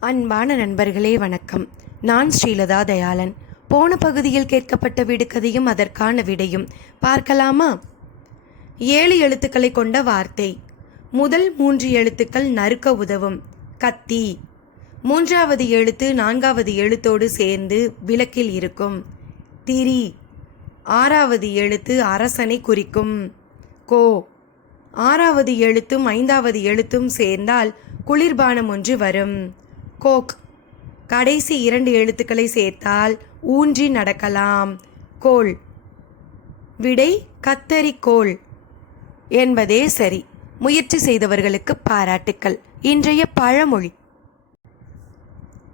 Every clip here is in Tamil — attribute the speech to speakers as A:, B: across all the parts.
A: அன்பான நண்பர்களே வணக்கம். நான் ஸ்ரீலதா தயாளன். போன பகுதியில் கேட்கப்பட்ட விடுகதையும் அதற்கான விடையும் பார்க்கலாமா? ஏழு எழுத்துக்களை கொண்ட வார்த்தை. முதல் மூன்று எழுத்துக்கள் நறுக்க உதவும். கத்தி. மூன்றாவது எழுத்து நான்காவது எழுத்தோடு சேர்ந்து விளக்கில் இருக்கும். திரி. ஆறாவது எழுத்து அரசனை குறிக்கும். கோ. ஆறாவது எழுத்தும் ஐந்தாவது எழுத்தும் சேர்ந்தால் குளிர்பானம் ஒன்று வரும். கோக். கடைசி இரண்டு எழுத்துக்களை சேர்த்தால் ஊன்றி நடக்கலாம். கோல். விடை கத்தரிக்கோள் என்பதே சரி. முயற்சி செய்தவர்களுக்கு பாராட்டுக்கள். இன்றைய பழமொழி.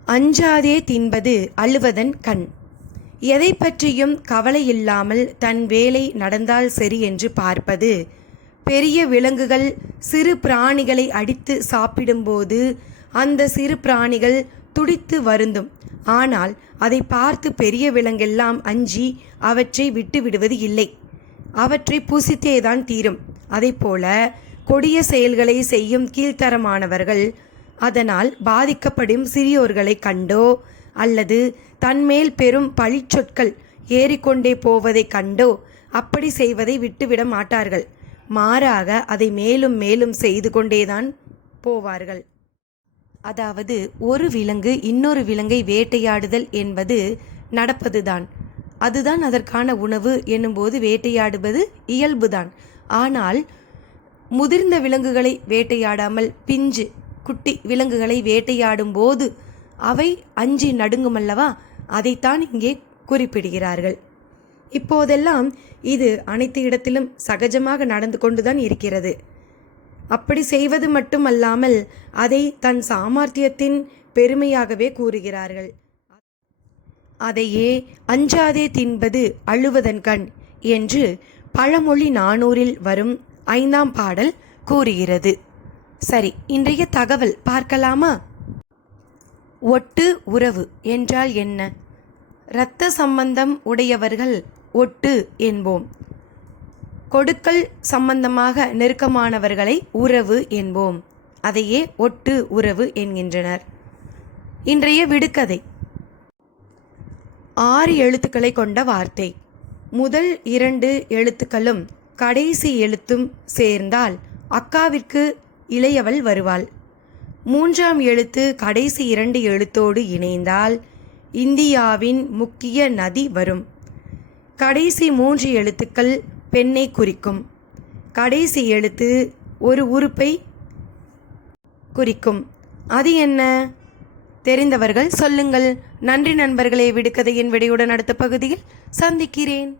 A: அஞ்சாதே தின்பது அழுவதன் கண். எதை பற்றியும் கவலை இல்லாமல் தன் வேலை நடந்தால் சரி என்று பார்ப்பது பெரிய விலங்குகள் சிறு பிராணிகளை அடித்து சாப்பிடும்போது அந்த சிறு பிராணிகள் துடித்து வருந்தும். ஆனால் அதை பார்த்து பெரிய விலங்கெல்லாம் அஞ்சி அவற்றை விட்டு விடுவது இல்லை. அவற்றை புசித்தேதான் தீரும். அதைப்போல கொடிய செயல்களை செய்யும் கீழ்த்தரமானவர்கள் அதனால் பாதிக்கப்படும் சிறியோர்களை கண்டோ அல்லது தன்மேல் பெரும் பழிச்சொற்கள் ஏறிக்கொண்டே போவதைக் கண்டோ அப்படி செய்வதை விட்டுவிட மாட்டார்கள். மாறாக அதை மேலும் மேலும் செய்து கொண்டேதான் போவார்கள். அதாவது ஒரு விலங்கு இன்னொரு விலங்கை வேட்டையாடுதல் என்பது நடப்பதுதான். அதுதான் அதற்கான உணவு என்னும்போது வேட்டையாடுவது இயல்புதான். ஆனால் முதிர்ந்த விலங்குகளை வேட்டையாடாமல் பிஞ்சு குட்டி விலங்குகளை வேட்டையாடும் போது அவை அஞ்சி நடுங்குமல்லவா? அதைத்தான் இங்கே குறிப்பிடுகிறார்கள். இப்போதெல்லாம் இது அனைத்து இடத்திலும் சகஜமாக நடந்து கொண்டுதான் இருக்கிறது. அப்படி செய்வது மட்டுமல்லாமல் அதை தன் சாமர்த்தியத்தின் பெருமையாகவே கூறுகிறார்கள். அதையே அஞ்சாதே தின்பது அழுவதன் கண் என்று பழமொழி நானூறில் வரும் ஐந்தாம் பாடல் கூறுகிறது. சரி இன்றைய தகவல் பார்க்கலாமா? ஒட்டு உறவு என்றால் என்ன? இரத்த சம்பந்தம் உடையவர்கள் ஒட்டு என்போம். கொடுக்கல் சம்பந்தமாக நெருக்கமானவர்களை உறவு என்போம். அதையே ஒட்டு உறவு என்கின்றனர். இன்றைய விடுக்கதை ஆறு எழுத்துக்களை கொண்ட வார்த்தை. முதல் இரண்டு எழுத்துக்களும் கடைசி எழுத்தும் சேர்ந்தால் அக்காவிற்கு இளையவள் வருவாள். மூன்றாம் எழுத்து கடைசி இரண்டு எழுத்தோடு இணைந்தால் இந்தியாவின் முக்கிய நதி வரும். கடைசி மூன்று எழுத்துக்கள் பெண்ணை குறிக்கும். கடைசி எழுத்து ஒரு உறுப்பை குறிக்கும். அது என்ன? தெரிந்தவர்கள் சொல்லுங்கள். நன்றி நண்பர்களே விடுகதையின் விடையுடன் அடுத்த பகுதியில் சந்திக்கிறேன்.